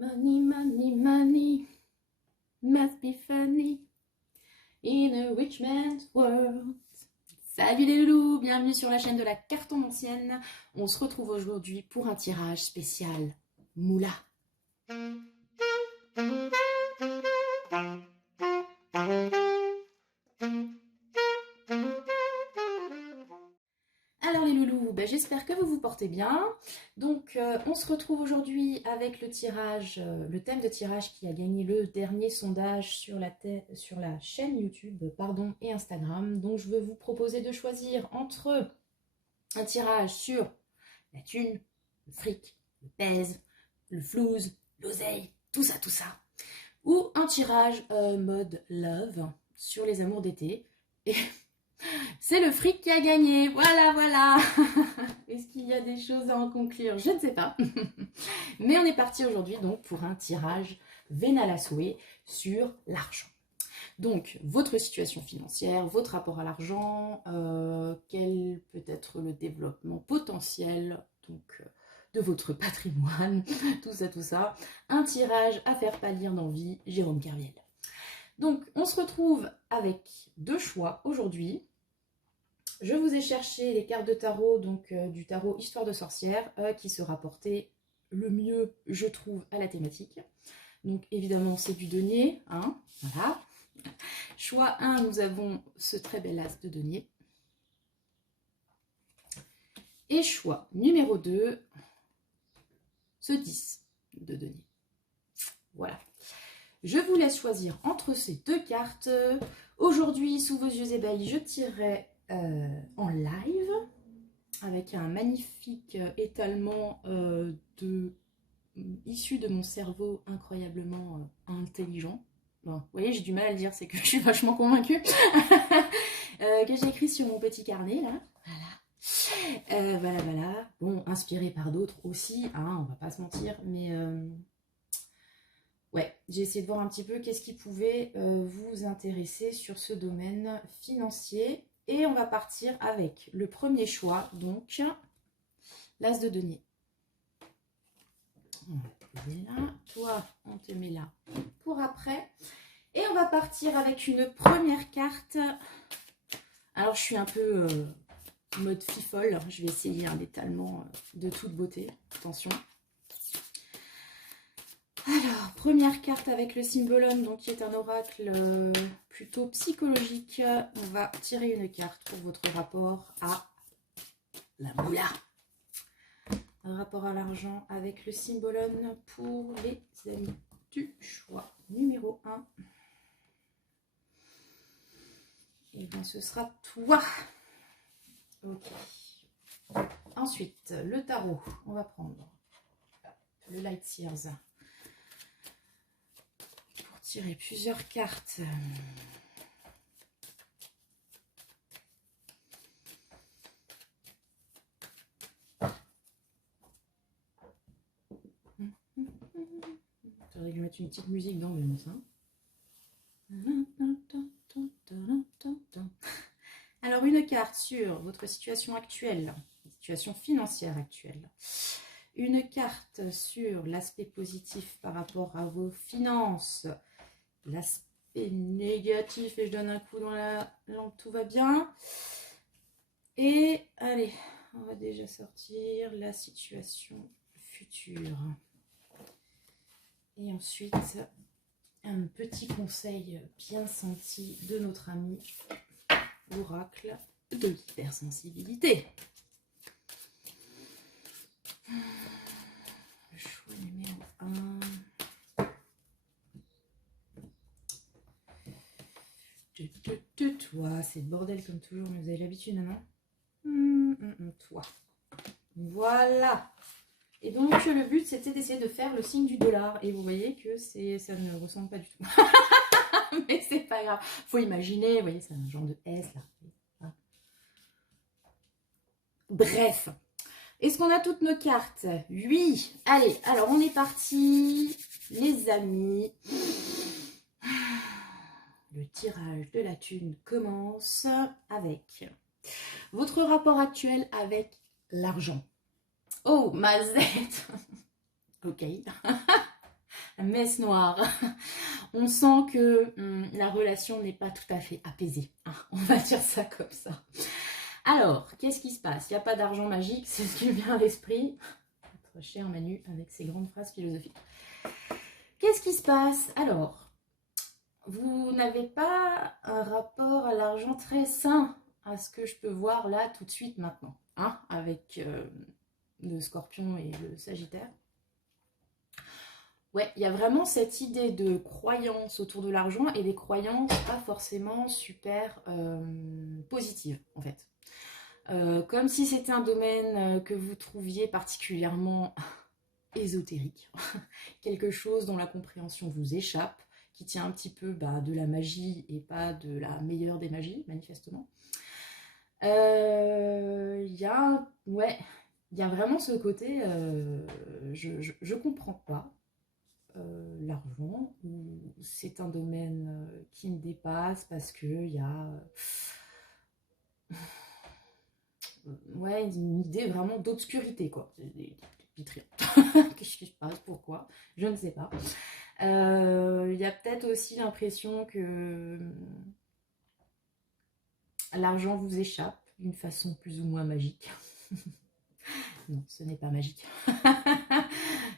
Money, money, money must be funny in a rich man's world. Salut les loulous, bienvenue sur la chaîne de la cartomancienne. On se retrouve aujourd'hui pour un tirage spécial Moula. Alors les loulous, j'espère que vous vous portez bien. Donc on se retrouve aujourd'hui avec le tirage, le thème de tirage qui a gagné le dernier sondage sur la chaîne YouTube et Instagram. Donc je vais vous proposer de choisir entre un tirage sur la thune, le fric, le pèse, le flouze, l'oseille, tout ça. Ou un tirage mode love sur les amours d'été. Et c'est le fric qui a gagné, voilà. Est-ce qu'il y a des choses à en conclure? Je ne sais pas. Mais on est parti aujourd'hui donc pour un tirage vénal à souhait sur l'argent. Donc, votre situation financière, votre rapport à l'argent, quel peut être le développement potentiel donc, de votre patrimoine, tout ça. Un tirage à faire pâlir d'envie, Jérôme Kerviel. Donc, on se retrouve avec deux choix aujourd'hui. Je vous ai cherché les cartes de tarot, donc du tarot Histoire de sorcière, qui se rapportaient le mieux, je trouve, à la thématique. Donc, évidemment, c'est du denier, hein, voilà. Choix 1, nous avons ce très bel as de denier. Et choix numéro 2, ce 10 de denier. Voilà. Je vous laisse choisir entre ces deux cartes. Aujourd'hui, sous vos yeux ébahis, je tirerai en live avec un magnifique étalement issu de mon cerveau incroyablement intelligent. Bon, vous voyez, j'ai du mal à le dire, c'est que je suis vachement convaincue. Que j'ai écrit sur mon petit carnet, là. Voilà. Bon, inspiré par d'autres aussi, hein, on va pas se mentir, mais ouais, j'ai essayé de voir un petit peu qu'est-ce qui pouvait vous intéresser sur ce domaine financier. Et on va partir avec le premier choix, donc l'as de denier. On va te poser là, toi on te met là pour après. Et on va partir avec une première carte. Alors je suis un peu mode fifole, je vais essayer un étalement de toute beauté, attention. Alors, première carte avec le Symbolon, donc qui est un oracle plutôt psychologique. On va tirer une carte pour votre rapport à la moula. Un rapport à l'argent avec le Symbolon pour les amis du choix numéro 1. Et bien, ce sera toi. Ok. Ensuite, le tarot. On va prendre le Light Seers. Tirer plusieurs cartes. Faudrait que je mette une petite musique d'ambiance. Hein. Alors, une carte sur votre situation actuelle, situation financière actuelle. Une carte sur l'aspect positif par rapport à vos finances. L'aspect négatif, et je donne un coup dans la lampe, tout va bien. Et allez, on va déjà sortir la situation future. Et ensuite, un petit conseil bien senti de notre ami l'oracle de l'hypersensibilité. Le choix numéro 1. Toi, c'est le bordel comme toujours, mais vous avez l'habitude, non? Toi. Voilà. Et donc, le but, c'était d'essayer de faire le signe du dollar. Et vous voyez que ça ne ressemble pas du tout. Mais c'est pas grave. Faut imaginer, vous voyez, c'est un genre de S, là. Bref. Est-ce qu'on a toutes nos cartes? Oui. Allez, alors on est parti, les amis. Le tirage de la thune commence avec votre rapport actuel avec l'argent. Oh, Mazette. Ok. messe noire. On sent que la relation n'est pas tout à fait apaisée. Hein, on va dire ça comme ça. Alors, qu'est-ce qui se passe? Il n'y a pas d'argent magique, c'est ce qui me vient à l'esprit. Notre cher Manu avec ses grandes phrases philosophiques. Qu'est-ce qui se passe? Alors, vous n'avez pas un rapport à l'argent très sain, à ce que je peux voir là tout de suite maintenant, hein, avec le Scorpion et le Sagittaire. Ouais, il y a vraiment cette idée de croyance autour de l'argent et des croyances pas forcément super positives en fait. Comme si c'était un domaine que vous trouviez particulièrement ésotérique, quelque chose dont la compréhension vous échappe, qui tient un petit peu de la magie et pas de la meilleure des magies, manifestement. Ouais, il y a vraiment ce côté, je comprends pas l'argent, ou c'est un domaine qui me dépasse parce que il y a ouais, une idée vraiment d'obscurité, quoi. Qu'est-ce qui se passe? Pourquoi? Je ne sais pas. Il y a peut-être aussi l'impression que l'argent vous échappe d'une façon plus ou moins magique. Non, ce n'est pas magique.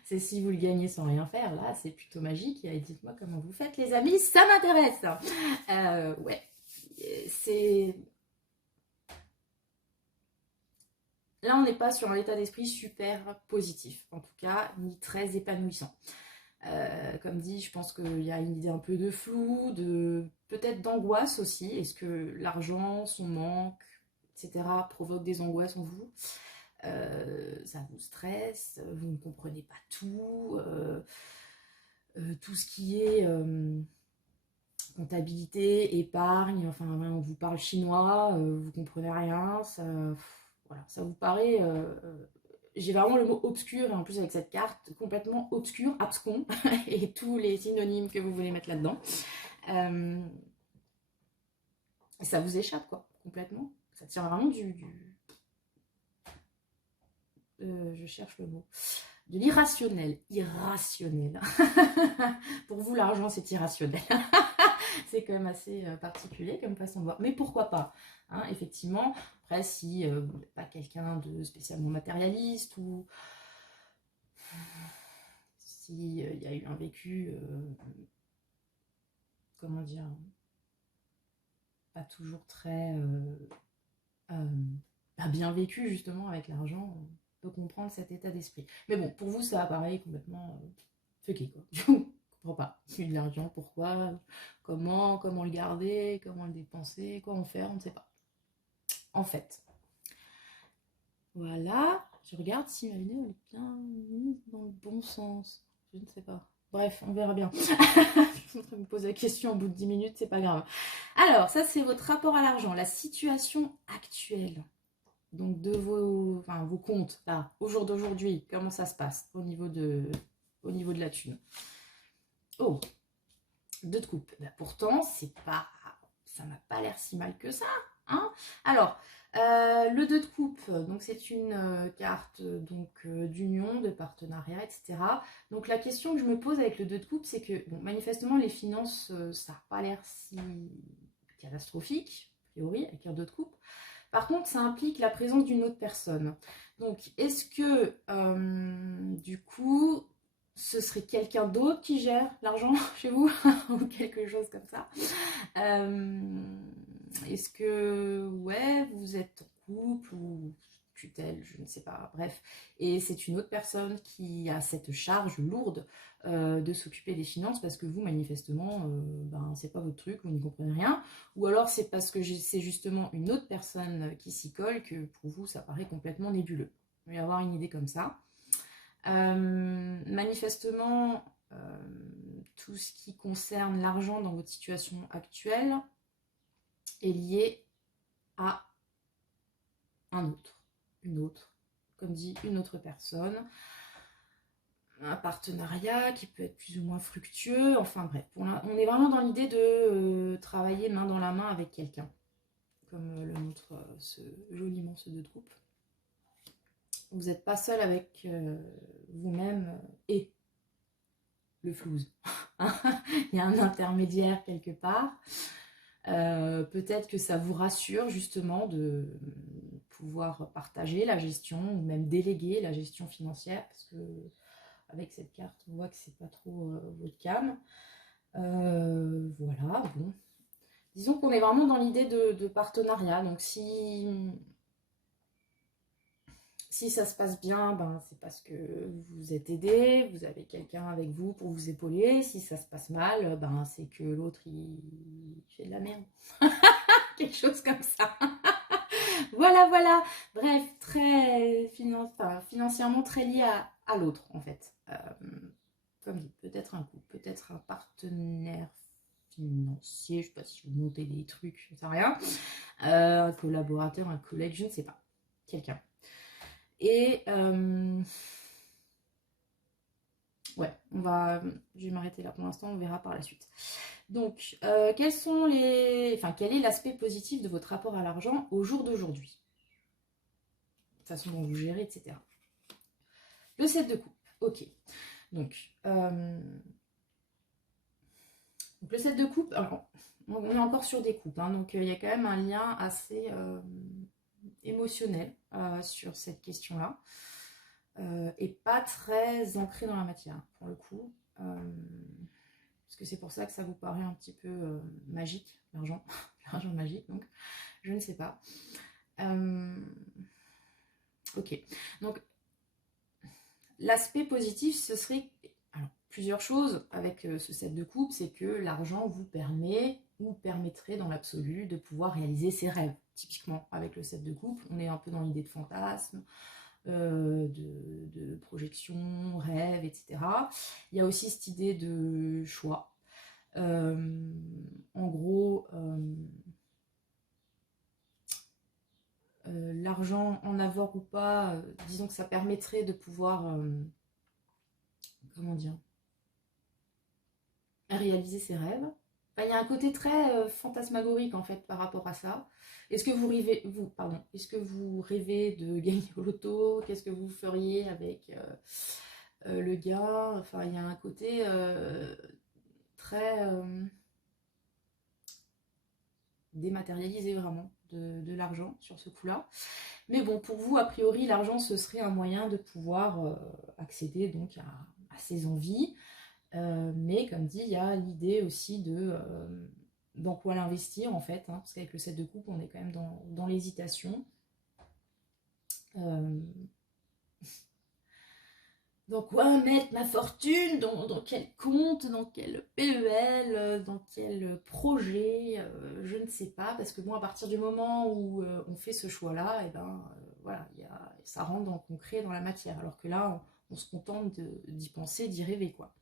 C'est si vous le gagnez sans rien faire, là, c'est plutôt magique. Et dites-moi comment vous faites, les amis, ça m'intéresse. Ouais, c'est... Là, on n'est pas sur un état d'esprit super positif, en tout cas, ni très épanouissant. Comme dit, je pense qu'il y a une idée un peu de flou, peut-être d'angoisse aussi. Est-ce que l'argent, son manque, etc., provoque des angoisses en vous? Ça vous stresse, vous ne comprenez pas tout, tout ce qui est comptabilité, épargne, enfin on vous parle chinois, vous comprenez rien, voilà, ça vous paraît... j'ai vraiment le mot obscur, et en plus avec cette carte, complètement obscur, abscon, et tous les synonymes que vous voulez mettre là-dedans. Ça vous échappe, quoi, complètement. Ça tient vraiment je cherche le mot. De l'irrationnel. Irrationnel. Pour vous, l'argent, c'est irrationnel. C'est quand même assez particulier comme façon de voir. Mais pourquoi pas, hein, effectivement. Après, si vous n'êtes pas quelqu'un de spécialement matérialiste, ou si il y a eu un vécu, comment dire, pas toujours très bien vécu, justement, avec l'argent, on peut comprendre cet état d'esprit. Mais bon, pour vous, ça apparaît complètement fucké, quoi. Je comprends pas. De l'argent, pourquoi, comment le garder, comment le dépenser, quoi en faire, on ne sait pas. En fait. Voilà. Je regarde si ma vidéo est bien mise dans le bon sens. Je ne sais pas. Bref, on verra bien. Je suis en train de me poser la question au bout de 10 minutes, c'est pas grave. Alors, ça, c'est votre rapport à l'argent, la situation actuelle. Donc, de vos comptes, là, au jour d'aujourd'hui, comment ça se passe au niveau de la thune? Oh, 2 de coupe. Bah, pourtant, ça n'a pas l'air si mal que ça. Hein. Alors, le 2 de coupe, donc c'est une carte d'union, de partenariat, etc. Donc la question que je me pose avec le 2 de coupe, c'est que bon, manifestement les finances, ça n'a pas l'air si catastrophique, a priori, avec un 2 de coupe. Par contre, ça implique la présence d'une autre personne. Donc, est-ce que, du coup, ce serait quelqu'un d'autre qui gère l'argent chez vous ou quelque chose comme ça? Est-ce que, ouais, vous êtes en couple ou tutelle, je ne sais pas, bref. Et c'est une autre personne qui a cette charge lourde de s'occuper des finances parce que vous, manifestement, c'est pas votre truc, vous n'y comprenez rien. Ou alors c'est parce que c'est justement une autre personne qui s'y colle que pour vous, ça paraît complètement nébuleux. Vous y avoir une idée comme ça. Manifestement, tout ce qui concerne l'argent dans votre situation actuelle est lié à un autre, une autre, comme dit, une autre personne, un partenariat qui peut être plus ou moins fructueux, enfin bref, on est vraiment dans l'idée de travailler main dans la main avec quelqu'un, comme le montre joliment ce 2 de coupe. Vous n'êtes pas seul avec vous-même et le flouze. Il y a un intermédiaire quelque part. Peut-être que ça vous rassure justement de pouvoir partager la gestion ou même déléguer la gestion financière, parce que avec cette carte on voit que c'est pas trop votre cam. Voilà, bon. Disons qu'on est vraiment dans l'idée de partenariat, donc si ça se passe bien, ben, c'est parce que vous êtes aidé, vous avez quelqu'un avec vous pour vous épauler. Si ça se passe mal, ben, c'est que l'autre, il fait de la merde. Quelque chose comme ça. Voilà, voilà. Bref, très financièrement très lié à l'autre, en fait. Comme dit, peut-être un couple, peut-être un partenaire financier, je ne sais pas si vous montez des trucs, je ne sais rien. Un collaborateur, un collègue, je ne sais pas. Quelqu'un. Et ouais, je vais m'arrêter là pour l'instant, on verra par la suite. Donc, quel est l'aspect positif de votre rapport à l'argent au jour d'aujourd'hui? La façon dont vous gérez, etc. Le 7 de coupe, ok. Donc le 7 de coupe, alors, on est encore sur des coupes, hein, donc il y a quand même un lien assez émotionnel sur cette question-là. Et pas très ancré dans la matière, pour le coup. Parce que c'est pour ça que ça vous paraît un petit peu magique, l'argent. L'argent magique, donc je ne sais pas. Ok, donc l'aspect positif, ce serait alors, plusieurs choses avec ce set de coupe, c'est que l'argent vous permet ou permettrait dans l'absolu de pouvoir réaliser ses rêves. Typiquement, avec le set de coupe, on est un peu dans l'idée de fantasme, de projection, rêve, etc. Il y a aussi cette idée de choix. En gros, l'argent, en avoir ou pas, disons que ça permettrait de pouvoir, comment dire, réaliser ses rêves. Enfin, il y a un côté très fantasmagorique en fait par rapport à ça. Est-ce que est-ce que vous rêvez de gagner au loto? Qu'est-ce que vous feriez avec le gain? Enfin, il y a un côté très dématérialisé vraiment de l'argent sur ce coup-là. Mais bon, pour vous, a priori, l'argent, ce serait un moyen de pouvoir accéder donc à ses envies. Mais comme dit, il y a l'idée aussi dans quoi l'investir en fait, hein, parce qu'avec le set de coupe, on est quand même dans l'hésitation. Dans quoi mettre ma fortune, dans quel compte, dans quel PEL, dans quel projet, je ne sais pas, parce que bon, à partir du moment où on fait ce choix-là, et ben voilà, ça rentre dans le concret, dans la matière, alors que là, on se contente d'y penser, d'y rêver, quoi.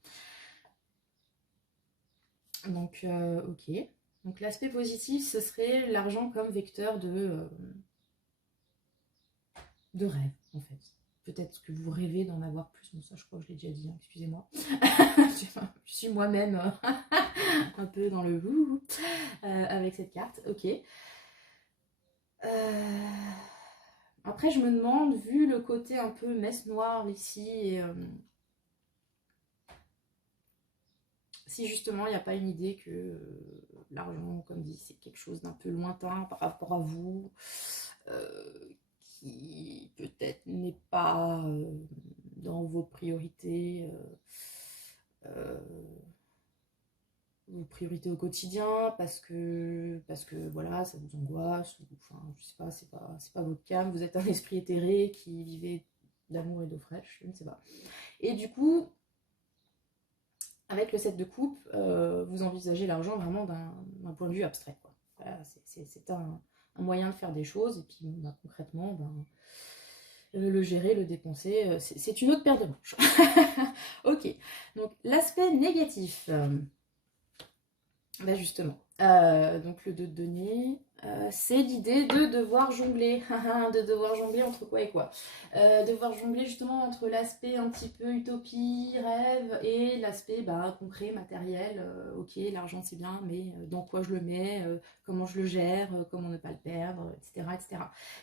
Donc, ok. Donc, l'aspect positif, ce serait l'argent comme vecteur de rêve, en fait. Peut-être que vous rêvez d'en avoir plus, mais ça, je crois que je l'ai déjà dit, hein, excusez-moi. Je suis moi-même un peu dans le avec cette carte, ok. Après, je me demande, vu le côté un peu messe noire ici, et, si justement il n'y a pas une idée que l'argent, comme dit, c'est quelque chose d'un peu lointain par rapport à vous, qui peut-être n'est pas dans vos priorités, vos priorités au quotidien, parce que voilà, ça vous angoisse, ou, enfin, je sais pas, c'est pas votre cas, vous êtes un esprit éthéré qui vivait d'amour et d'eau fraîche, je ne sais pas. Et du coup, avec le set de coupe, vous envisagez l'argent vraiment d'un point de vue abstrait, quoi. Voilà, c'est un moyen de faire des choses, et puis bah, concrètement, ben, le gérer, le dépenser, c'est une autre paire de manches. Ok, donc l'aspect négatif, bah justement, donc le 2 de denier, c'est l'idée de devoir jongler, de devoir jongler entre quoi et quoi, devoir jongler justement entre l'aspect un petit peu utopie, rêve, et l'aspect bah, concret, matériel, ok, l'argent c'est bien, mais dans quoi je le mets, comment je le gère, comment ne pas le perdre, etc., etc.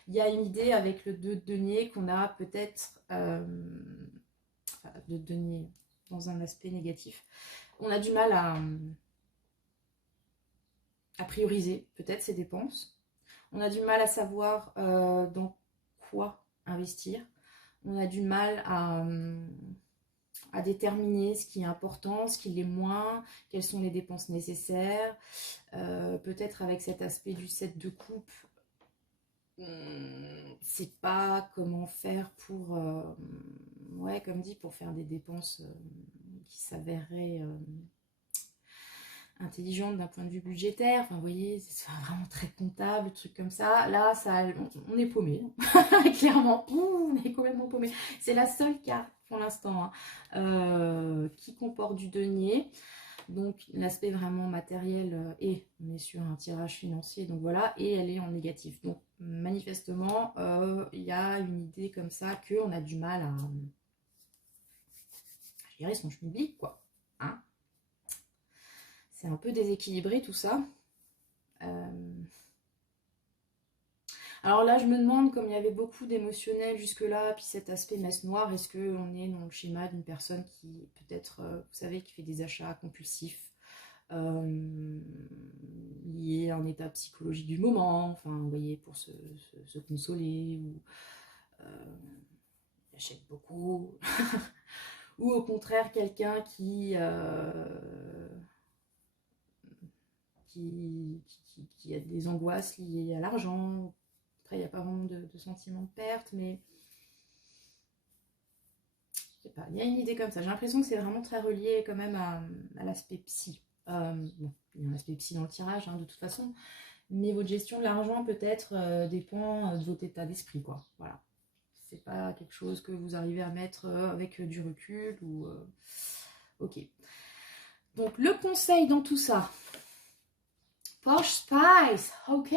Il y a une idée avec le 2 de denier qu'on a peut-être, de denier, dans un aspect négatif. On a du mal à prioriser peut-être ses dépenses. On a du mal à savoir dans quoi investir. On a du mal à déterminer ce qui est important, ce qui l'est moins, quelles sont les dépenses nécessaires. Peut-être avec cet aspect du set de coupe, c'est pas comment faire pour, ouais, comme dit, pour faire des dépenses qui s'avéreraient intelligentes d'un point de vue budgétaire. Enfin, vous voyez, c'est vraiment très comptable, truc comme ça. Là, on est paumé. Clairement, on est complètement paumé. C'est la seule carte pour l'instant qui comporte du denier. Donc l'aspect vraiment matériel et on est sur un tirage financier, donc voilà, et elle est en négatif. Donc manifestement, il y a une idée comme ça qu'on a du mal à gérer son schmilblick, quoi. Hein, c'est un peu déséquilibré tout ça. Alors là, je me demande, comme il y avait beaucoup d'émotionnel jusque-là, puis cet aspect messe noire, est-ce qu'on est dans le schéma d'une personne qui, peut-être, vous savez, qui fait des achats compulsifs, liés à un état psychologique du moment, enfin, vous voyez, pour se consoler, ou achète beaucoup, ou au contraire, quelqu'un qui a des angoisses liées à l'argent. Après, il n'y a pas vraiment de sentiment de perte, mais je sais pas, il y a une idée comme ça. J'ai l'impression que c'est vraiment très relié quand même à l'aspect psy. Bon, il y a un aspect psy dans le tirage, hein, de toute façon, mais votre gestion de l'argent peut-être dépend de votre état d'esprit, quoi. Voilà. C'est pas quelque chose que vous arrivez à mettre avec du recul ou... ok. Donc, le conseil dans tout ça. Posh Spice, ok.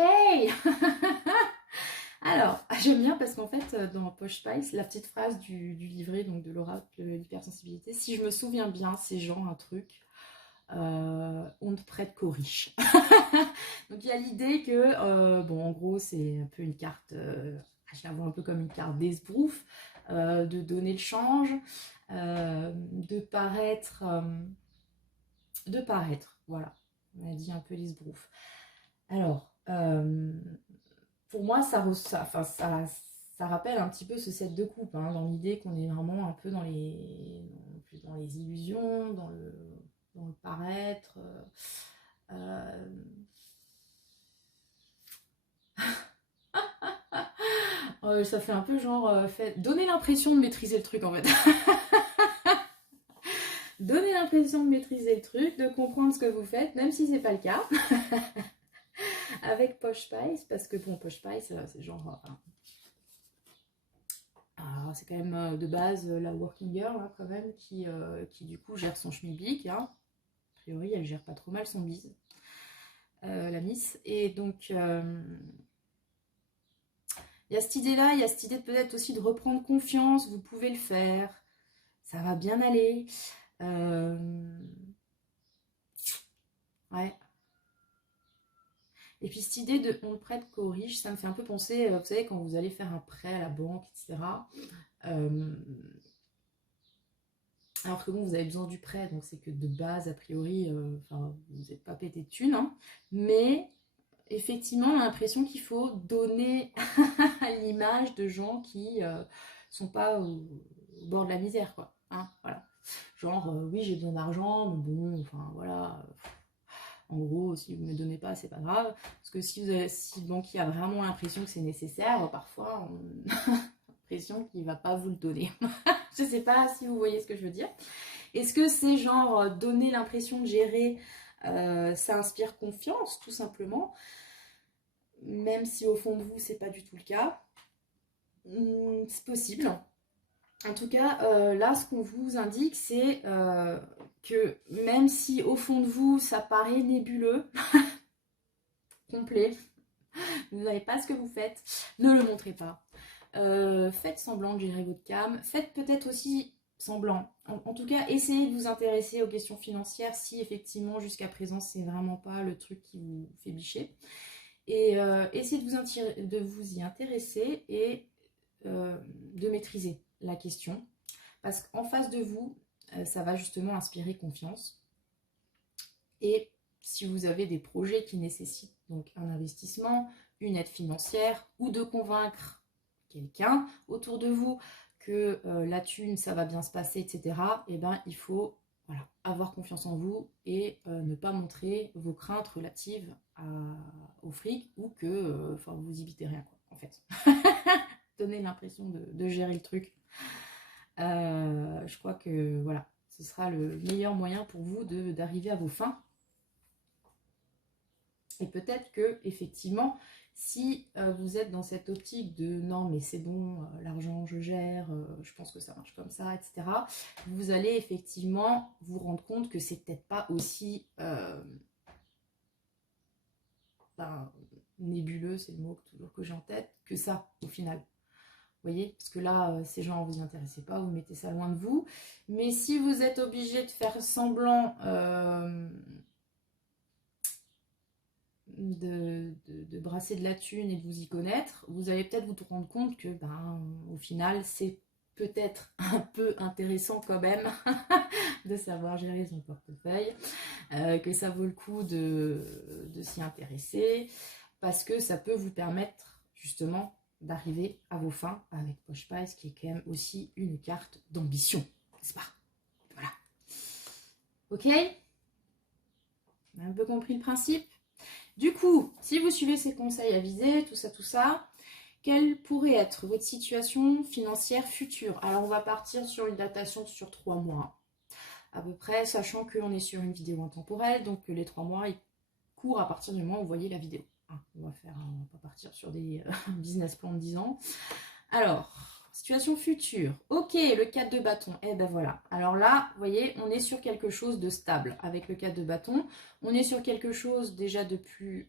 Alors, j'aime bien parce qu'en fait, dans Posh Spice, la petite phrase du livret, donc de l'oracle de l'hypersensibilité, si je me souviens bien, c'est genre un truc, on ne prête qu'aux riches. Donc il y a l'idée que, bon, en gros, c'est un peu une carte, je la vois un peu comme une carte d'esbrouf, de donner le change, de paraître, voilà, on a dit un peu l'esbrouf. Alors, pour moi, ça rappelle un petit peu ce set de coupe, hein, dans l'idée qu'on est vraiment un peu dans les illusions, dans le paraître. Ça fait un peu genre, donner l'impression de maîtriser le truc en fait. Donner l'impression de maîtriser le truc, de comprendre ce que vous faites, même si c'est pas le cas. Avec Posh Spice, parce que bon, Posh Spice, c'est genre... c'est quand même de base la working girl, hein, quand même, qui du coup gère son schmilblick. Hein. A priori, elle gère pas trop mal son bise, la miss. Et donc, il y a cette idée-là, il y a cette idée peut-être aussi de reprendre confiance. Vous pouvez le faire, ça va bien aller. Ouais. Et puis cette idée de on ne prête qu'aux riches, ça me fait un peu penser, vous savez, quand vous allez faire un prêt à la banque, etc. Alors que bon, vous avez besoin du prêt, donc c'est que de base, a priori, vous n'êtes pas pété de thunes, hein, mais effectivement, on a l'impression qu'il faut donner l'image de gens qui sont pas au bord de la misère, quoi. Hein, voilà. Genre, oui, j'ai besoin d'argent, mais bon, enfin voilà. En gros, si vous ne me donnez pas, c'est pas grave. Parce que si le banquier a vraiment l'impression que c'est nécessaire, parfois, on a l'impression qu'il ne va pas vous le donner. Je ne sais pas si vous voyez ce que je veux dire. Est-ce que c'est genre donner l'impression de gérer, ça inspire confiance, tout simplement, même si au fond de vous, c'est pas du tout le cas. C'est possible. En tout cas, là, ce qu'on vous indique, c'est que même si au fond de vous, ça paraît nébuleux, complet, vous n'avez pas ce que vous faites, ne le montrez pas. Faites semblant de gérer votre cam. Faites peut-être aussi semblant. En tout cas, essayez de vous intéresser aux questions financières si effectivement, jusqu'à présent, c'est vraiment pas le truc qui vous fait bicher. Et essayez de vous y intéresser et de maîtriser la question. Parce qu'en face de vous, ça va justement inspirer confiance. Et si vous avez des projets qui nécessitent donc un investissement, une aide financière, ou de convaincre quelqu'un autour de vous que la thune, ça va bien se passer, etc., eh ben, il faut voilà, avoir confiance en vous et ne pas montrer vos craintes relatives au fric ou que vous évitez rien, quoi, en fait. Donner l'impression de gérer le truc. Je crois que voilà, ce sera le meilleur moyen pour vous d'arriver à vos fins. Et peut-être que, effectivement, si vous êtes dans cette optique de non mais c'est bon, l'argent je gère, je pense que ça marche comme ça, etc., vous allez effectivement vous rendre compte que c'est peut-être pas aussi nébuleux, c'est le mot toujours que j'ai en tête, que ça au final. Vous voyez, parce que là, ces gens ne vous intéressez pas, vous mettez ça loin de vous. Mais si vous êtes obligé de faire semblant de brasser de la thune et de vous y connaître, vous allez peut-être vous rendre compte que, au final, c'est peut-être un peu intéressant quand même de savoir gérer son portefeuille, que ça vaut le coup de s'y intéresser, parce que ça peut vous permettre justement d'arriver à vos fins avec Poche Pies, qui est quand même aussi une carte d'ambition, n'est-ce pas? Voilà. Ok? On a un peu compris le principe? Du coup, si vous suivez ces conseils avisés, tout ça, quelle pourrait être votre situation financière future? Alors, on va partir sur une datation sur 3 mois, à peu près, sachant qu'on est sur une vidéo intemporelle, donc les 3 mois, ils courent à partir du moment où vous voyez la vidéo. On va pas partir sur des business plans de 10 ans. Alors, situation future. Ok, le 4 de bâton. Eh ben voilà. Alors là, vous voyez, on est sur quelque chose de stable avec le 4 de bâton. On est sur quelque chose déjà de plus,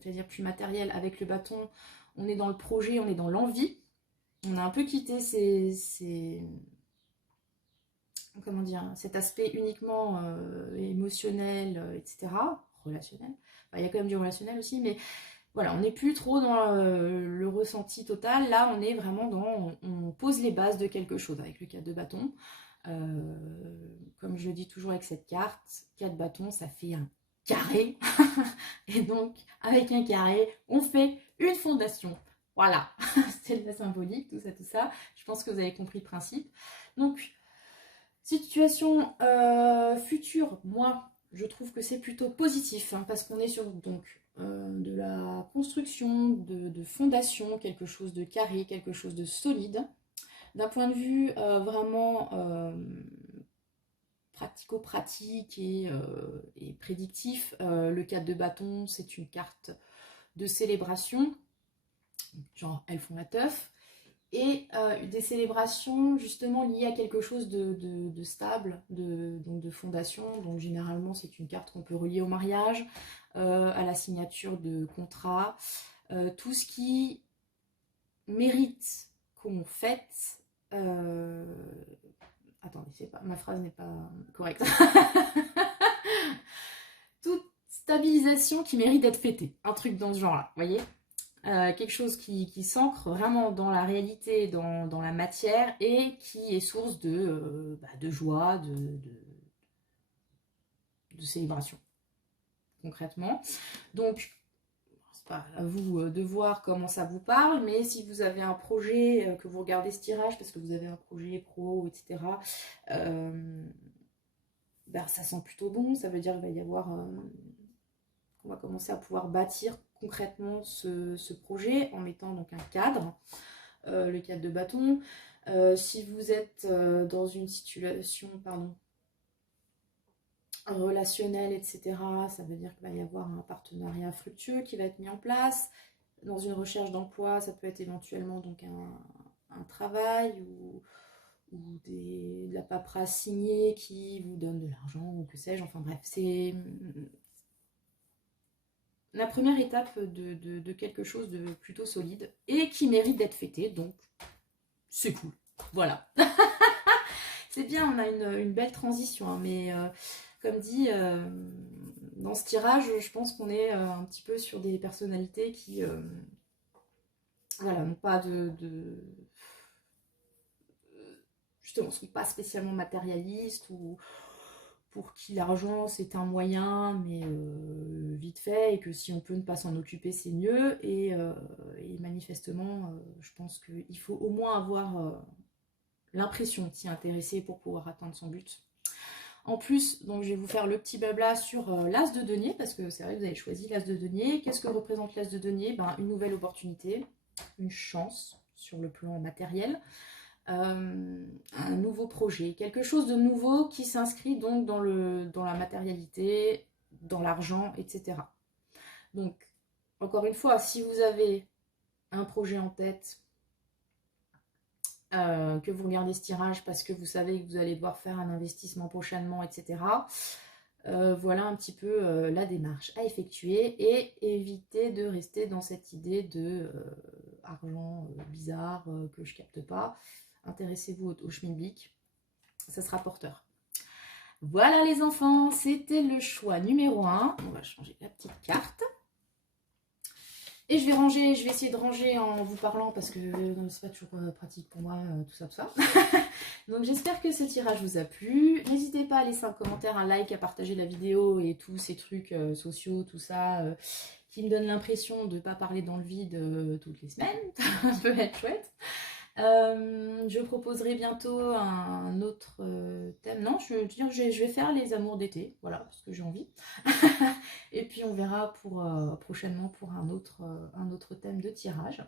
c'est-à-dire plus matériel avec le bâton. On est dans le projet, on est dans l'envie. On a un peu quitté comment dire, cet aspect uniquement émotionnel, etc., relationnel. Enfin, il y a quand même du relationnel aussi, mais voilà, on n'est plus trop dans le ressenti total. Là, on est vraiment dans, on pose les bases de quelque chose avec le 4 de bâton. Comme je le dis toujours avec cette carte, 4 bâtons, ça fait un carré. Et donc, avec un carré, on fait une fondation. Voilà, c'est de la symbolique, tout ça. Je pense que vous avez compris le principe. Donc, situation future, moi, je trouve que c'est plutôt positif, hein, parce qu'on est sur donc de la construction, de fondation, quelque chose de carré, quelque chose de solide. D'un point de vue vraiment pratico-pratique et prédictif, le 4 de bâton, c'est une carte de célébration, genre elles font la teuf, et des célébrations justement liées à quelque chose de stable, donc de fondation. Donc généralement c'est une carte qu'on peut relier au mariage, à la signature de contrat, tout ce qui mérite qu'on fête. Attendez, ma phrase n'est pas correcte. Toute stabilisation qui mérite d'être fêtée, un truc dans ce genre-là, vous voyez. Quelque chose qui s'ancre vraiment dans la réalité, dans la matière, et qui est source de joie, de célébration, concrètement. Donc, c'est pas à vous de voir comment ça vous parle, mais si vous avez un projet, que vous regardez ce tirage, parce que vous avez un projet pro, etc., ça sent plutôt bon. Ça veut dire qu'il va y avoir... on va commencer à pouvoir bâtir concrètement ce projet en mettant donc un cadre, le cadre de bâton. Si vous êtes dans une situation relationnelle, etc., ça veut dire qu'il va y avoir un partenariat fructueux qui va être mis en place. Dans une recherche d'emploi, ça peut être éventuellement donc un travail ou de la paperasse signée qui vous donne de l'argent ou que sais-je. Enfin bref, c'est la première étape de quelque chose de plutôt solide et qui mérite d'être fêté, donc c'est cool. Voilà. C'est bien, on a une belle transition, hein, mais comme dit, dans ce tirage, je pense qu'on est un petit peu sur des personnalités qui voilà, n'ont pas justement ne sont pas spécialement matérialistes ou pour qui l'argent c'est un moyen mais vite fait et que si on peut ne pas s'en occuper c'est mieux et manifestement je pense qu'il faut au moins avoir l'impression de s'y intéresser pour pouvoir atteindre son but. En plus, donc je vais vous faire le petit blabla sur l'as de denier, parce que c'est vrai que vous avez choisi l'as de denier. Qu'est-ce que représente l'as de denier? Une nouvelle opportunité, une chance sur le plan matériel, un nouveau projet, quelque chose de nouveau qui s'inscrit donc dans la matérialité, dans l'argent, etc. Donc, encore une fois, si vous avez un projet en tête, que vous regardez ce tirage parce que vous savez que vous allez devoir faire un investissement prochainement, etc. Voilà un petit peu la démarche à effectuer et éviter de rester dans cette idée de argent bizarre que je capte pas. Intéressez-vous au schmilblick, ça sera porteur. Voilà les enfants, c'était le choix numéro 1. On va changer la petite carte. Et je vais essayer de ranger en vous parlant parce que c'est pas toujours pratique pour moi, tout ça, tout ça. Donc j'espère que ce tirage vous a plu. N'hésitez pas à laisser un commentaire, un like, à partager la vidéo et tous ces trucs sociaux, tout ça, qui me donnent l'impression de ne pas parler dans le vide toutes les semaines. Ça peut être chouette. Je proposerai bientôt un autre thème. Non, je vais faire les amours d'été, voilà, parce que j'ai envie. Et puis on verra prochainement pour un autre thème de tirage.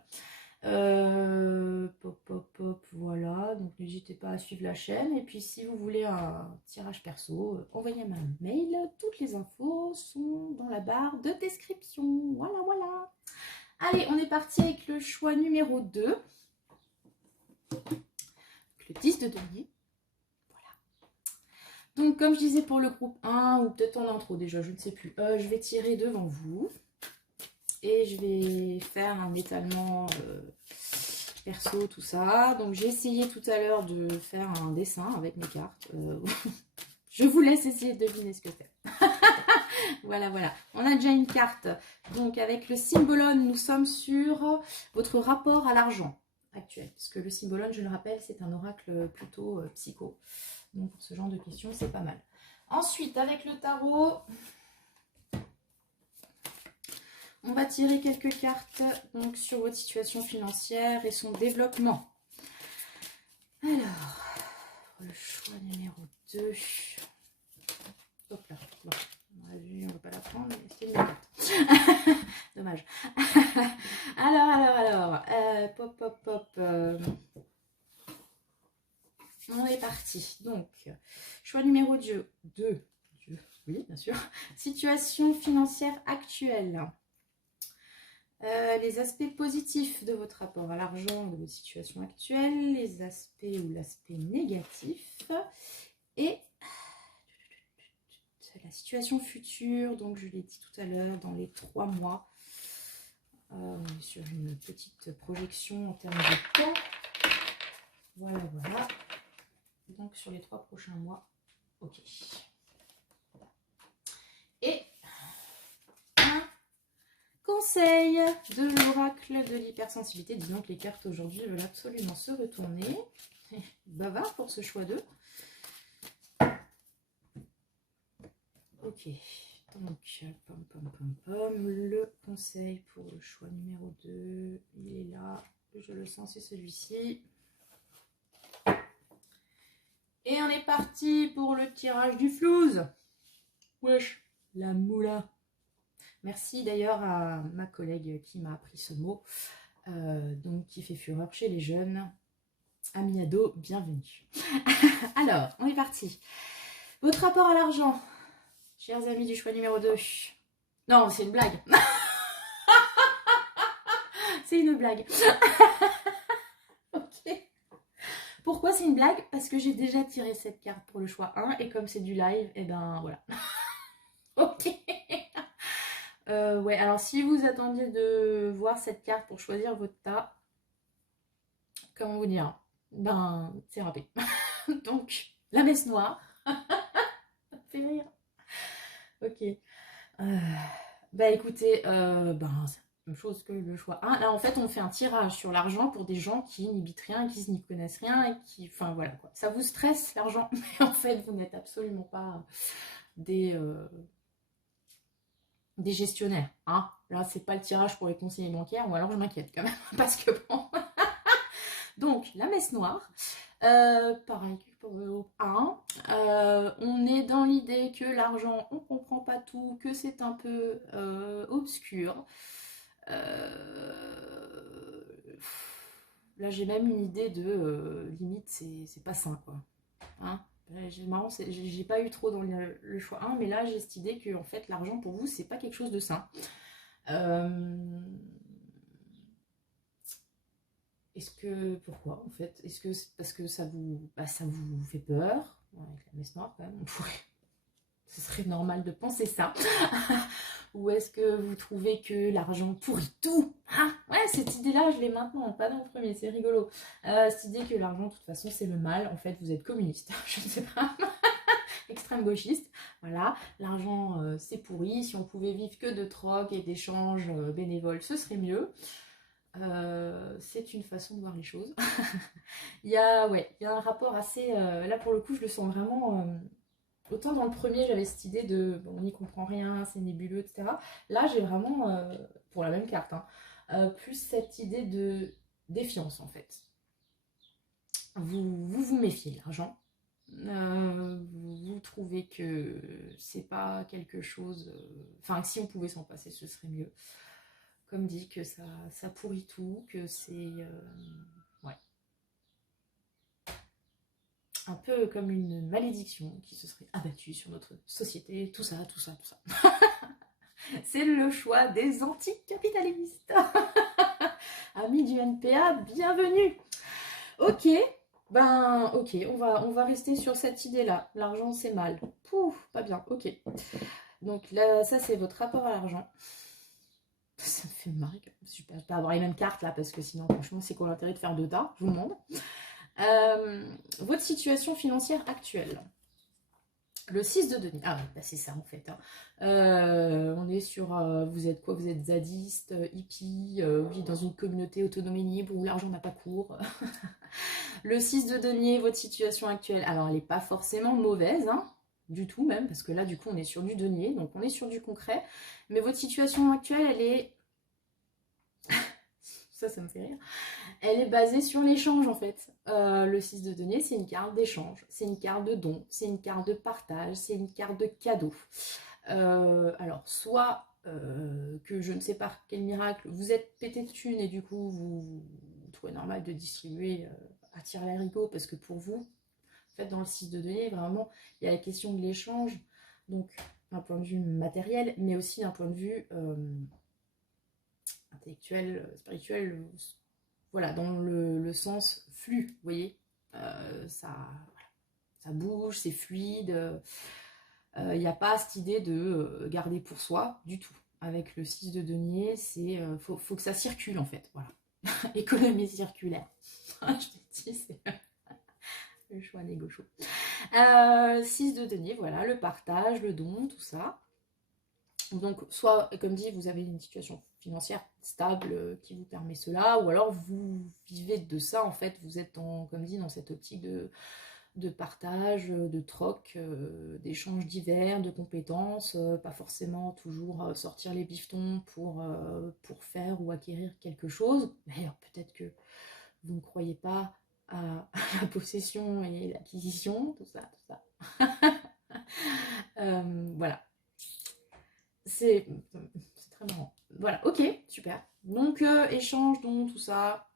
Voilà, donc n'hésitez pas à suivre la chaîne. Et puis si vous voulez un tirage perso, envoyez-moi un mail. Toutes les infos sont dans la barre de description. Voilà, voilà. Allez, on est parti avec le choix numéro 2. Le 10 de denier. Voilà. Donc, comme je disais pour le groupe 1, ou peut-être en intro déjà, je ne sais plus, je vais tirer devant vous. Et je vais faire un étalement perso, tout ça. Donc, j'ai essayé tout à l'heure de faire un dessin avec mes cartes. Je vous laisse essayer de deviner ce que c'est. Voilà, voilà. On a déjà une carte. Donc, avec le symbolone, nous sommes sur votre rapport à l'argent actuel. Parce que le symbolone, je le rappelle, c'est un oracle plutôt psycho. Donc, pour ce genre de questions, c'est pas mal. Ensuite, avec le tarot, on va tirer quelques cartes donc, sur votre situation financière et son développement. Alors, le choix numéro 2. Hop là, bon, on a vu, on ne va pas la prendre, mais c'est une belle carte. Dommage. Alors, pop. On est parti. Donc, choix numéro 2. Oui, bien sûr. Situation financière actuelle. Les aspects positifs de votre rapport à l'argent, de votre situation actuelle, les aspects ou l'aspect négatif, et la situation future, donc je l'ai dit tout à l'heure, dans les 3 mois, sur une petite projection en termes de temps. Voilà. Donc sur les 3 prochains mois, ok. Et un conseil de l'oracle de l'hypersensibilité. Disons que les cartes aujourd'hui veulent absolument se retourner. Bavard pour ce choix 2. Ok, donc le conseil pour le choix numéro 2, il est là, je le sens, c'est celui-ci. Et on est parti pour le tirage du flouze. Wesh, la moula. Merci d'ailleurs à ma collègue qui m'a appris ce mot, donc qui fait fureur chez les jeunes. Ami ado, bienvenue. Alors, on est parti. Votre rapport à l'argent, chers amis du choix numéro 2. Non, c'est une blague. C'est une blague. Ok. Pourquoi c'est une blague? Parce que j'ai déjà tiré cette carte pour le choix 1 et comme c'est du live, et ben voilà. Ok. Ouais, alors si vous attendiez de voir cette carte pour choisir votre tas, comment vous dire? Ben, c'est râpé. Donc, la messe noire. Ça fait rire. Ok. Bah écoutez, même chose que le choix 1. Là, en fait, on fait un tirage sur l'argent pour des gens qui n'habitent rien, qui n'y connaissent rien et qui... Enfin, voilà, quoi. Ça vous stresse, l'argent, mais en fait, vous n'êtes absolument pas des gestionnaires. Hein. Là, c'est pas le tirage pour les conseillers bancaires, ou alors je m'inquiète quand même, parce que bon... Donc, la messe noire, pareil que pour le 1, on est dans l'idée que l'argent, on comprend pas tout, que c'est un peu obscur. Là, j'ai même une idée de limite, c'est pas sain, quoi. Hein, marrant, j'ai pas eu trop dans le choix 1, mais là, j'ai cette idée que en fait, l'argent pour vous, c'est pas quelque chose de sain. Est-ce que, pourquoi en fait? Est-ce que c'est parce que ça vous fait peur? Avec la messe noire, quand même, on pourrait. Ce serait normal de penser ça. Ou est-ce que vous trouvez que l'argent pourrit tout? Ah, ouais, cette idée-là, je l'ai maintenant, pas dans le premier, c'est rigolo. Cette idée que l'argent, de toute façon, c'est le mal. En fait, vous êtes communiste, je ne sais pas. Extrême gauchiste. Voilà, l'argent, c'est pourri. Si on pouvait vivre que de troc et d'échanges bénévoles, ce serait mieux. C'est une façon de voir les choses. il y a un rapport assez... là, pour le coup, je le sens vraiment... autant dans le premier, j'avais cette idée de... Bon, on n'y comprend rien, c'est nébuleux, etc. Là, j'ai vraiment, pour la même carte, hein, plus cette idée de défiance, en fait. Vous méfiez de l'argent. Vous trouvez que c'est pas quelque chose... Enfin, si on pouvait s'en passer, ce serait mieux. Comme dit, que ça pourrit tout, que c'est... ouais. Un peu comme une malédiction qui se serait abattue sur notre société, tout ça, tout ça, tout ça. C'est le choix des anticapitalistes. Amis du NPA, bienvenue. Ok, ok, on va rester sur cette idée-là. L'argent, c'est mal. Pouf, pas bien, ok. Donc là, ça, c'est votre rapport à l'argent. Ça me fait marrer. Super, je peux avoir les mêmes cartes là, parce que sinon, franchement, c'est quoi l'intérêt de faire deux tas? Je vous demande. Votre situation financière actuelle. Le 6 de denier. Ah, bah c'est ça en fait. Hein. On est sur... vous êtes quoi? Vous êtes zadiste, hippie, vous vivez dans une communauté autonomie libre où l'argent n'a pas cours. Le 6 de denier, votre situation actuelle. Alors, elle n'est pas forcément mauvaise, hein, du tout même, parce que là, du coup, on est sur du denier, donc on est sur du concret. Mais votre situation actuelle, elle est... ça me fait rire. Elle est basée sur l'échange en fait. Le 6 de denier, c'est une carte d'échange, c'est une carte de don, c'est une carte de partage, c'est une carte de cadeau. Alors, soit que je ne sais pas quel miracle, vous êtes pété de thunes et du coup vous trouvez normal de distribuer à tire l'arigot parce que pour vous, en fait, dans le 6 de denier, vraiment, il y a la question de l'échange, donc d'un point de vue matériel, mais aussi d'un point de vue intellectuel, spirituel. Voilà, dans le sens flux, vous voyez, ça bouge, c'est fluide, il n'y a pas cette idée de garder pour soi du tout. Avec le 6 de denier, c'est faut que ça circule en fait, voilà. Économie circulaire. Je t'ai dit, c'est le choix des gauchos. 6 de denier, voilà, le partage, le don, tout ça. Donc, soit, comme dit, vous avez une situation financière stable qui vous permet cela, ou alors vous vivez de ça, en fait, vous êtes, comme dit, dans cette optique de partage, de troc, d'échanges divers, de compétences, pas forcément toujours sortir les bifetons pour faire ou acquérir quelque chose. D'ailleurs, peut-être que vous ne croyez pas à la possession et l'acquisition, tout ça, tout ça. Voilà. C'est très marrant. Voilà, ok, super. Donc, échange, donc, tout ça.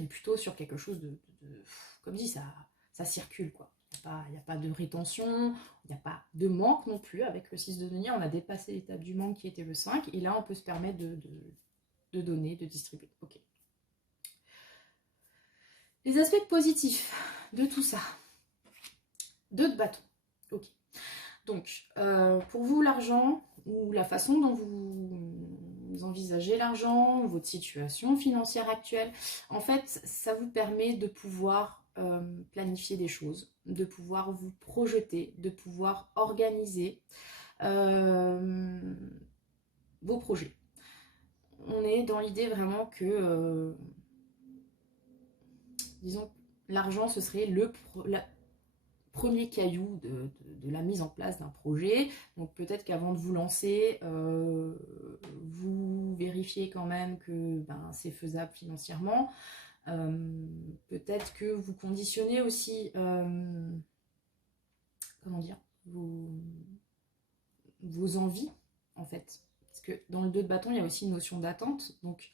Et plutôt sur quelque chose comme dit, ça circule, quoi. Il n'y a pas de rétention, il n'y a pas de manque non plus. Avec le 6 de denier, on a dépassé l'étape du manque qui était le 5. Et là, on peut se permettre de donner, de distribuer. Ok. Les aspects positifs de tout ça. 2 de bâton. Ok. Donc, pour vous, l'argent, ou la façon dont vous envisagez l'argent, votre situation financière actuelle, en fait, ça vous permet de pouvoir planifier des choses, de pouvoir vous projeter, de pouvoir organiser vos projets. on est dans l'idée vraiment que, disons, l'argent, ce serait la premier caillou de la mise en place d'un projet. Donc peut-être qu'avant de vous lancer, vous vérifiez quand même que ben, c'est faisable financièrement. Peut-être que vous conditionnez aussi, comment dire, vos envies, en fait. Parce que dans le 2 de bâton, il y a aussi une notion d'attente. Donc,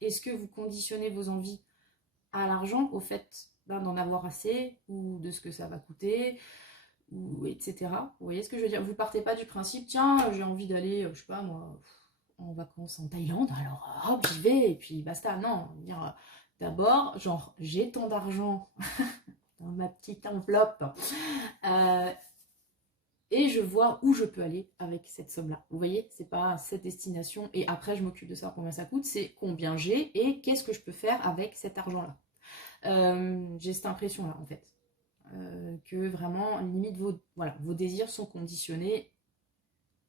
est-ce que vous conditionnez vos envies à l'argent, au fait ben, d'en avoir assez, ou de ce que ça va coûter, ou etc. Vous voyez ce que je veux dire? Vous partez pas du principe, tiens, j'ai envie d'aller, je sais pas moi, en vacances en Thaïlande, alors hop, j'y vais, et puis basta. Non, dire d'abord, genre, j'ai tant d'argent dans ma petite enveloppe, euh, et je vois où je peux aller avec cette somme-là. Vous voyez, c'est pas cette destination, et après je m'occupe de savoir combien ça coûte, c'est combien j'ai, et qu'est-ce que je peux faire avec cet argent-là. J'ai cette impression-là, en fait. Que vraiment, limite, vos désirs sont conditionnés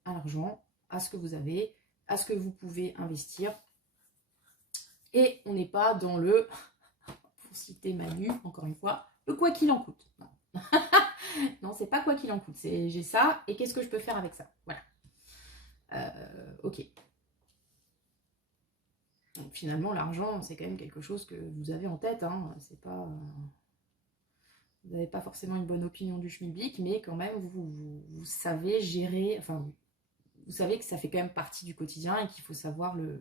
à l'argent, à ce que vous avez, à ce que vous pouvez investir. Et on n'est pas dans le, pour citer Manu, encore une fois, le quoi qu'il en coûte. Non, non, c'est pas quoi qu'il en coûte. C'est j'ai ça et qu'est-ce que je peux faire avec ça. Voilà. Ok. Donc, finalement, l'argent, c'est quand même quelque chose que vous avez en tête. Hein. C'est pas, vous n'avez pas forcément une bonne opinion du schmilblick, mais quand même, vous savez gérer. Enfin, vous savez que ça fait quand même partie du quotidien et qu'il faut savoir le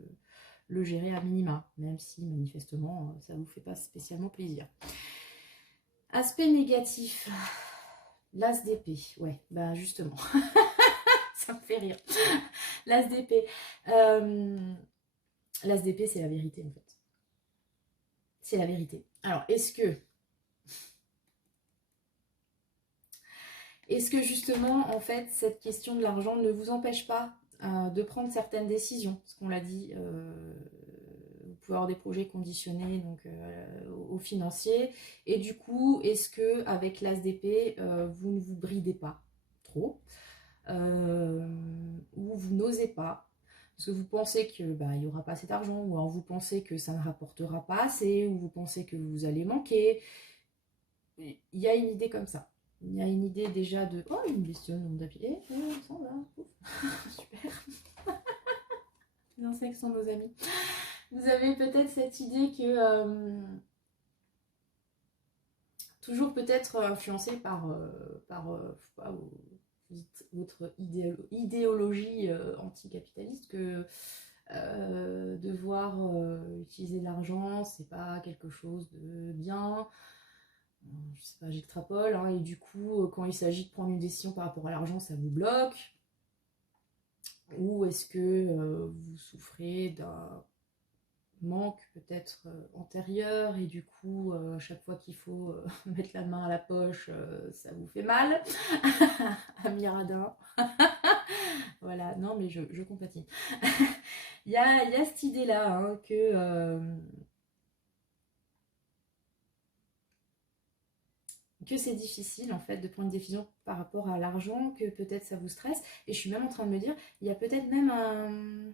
gérer à minima, même si manifestement ça ne vous fait pas spécialement plaisir. Aspect négatif, l'as d'épée, ouais, bah justement, ça me fait rire. L'as d'épée, l'as d'épée c'est la vérité en fait. C'est la vérité. Alors, est-ce que justement, en fait, cette question de l'argent ne vous empêche pas de prendre certaines décisions? Parce qu'on l'a dit, vous pouvez avoir des projets conditionnés donc, au financier. Et du coup, est-ce que avec l'as d'épée, vous ne vous bridez pas trop ou vous n'osez pas? Parce que vous pensez que bah, il n'y aura pas assez d'argent, ou alors vous pensez que ça ne rapportera pas assez, ou vous pensez que vous allez manquer. Il y a une idée comme ça. Il y a une idée déjà de oh, une question d'appui. Ça va. Super. Les insectes sont nos amis. Vous avez peut-être cette idée que toujours peut-être influencé par votre idéologie anticapitaliste que devoir utiliser de l'argent, c'est pas quelque chose de bien. Je sais pas, j'extrapole, hein, et du coup, quand il s'agit de prendre une décision par rapport à l'argent, ça vous bloque. Ou est-ce que vous souffrez d'un manque peut-être antérieur et du coup chaque fois qu'il faut mettre la main à la poche ça vous fait mal? Ami Radin. Voilà, non mais je compatis. Il y a cette idée là hein, que c'est difficile en fait de prendre une décision par rapport à l'argent, que peut-être ça vous stresse, et je suis même en train de me dire il y a peut-être même un,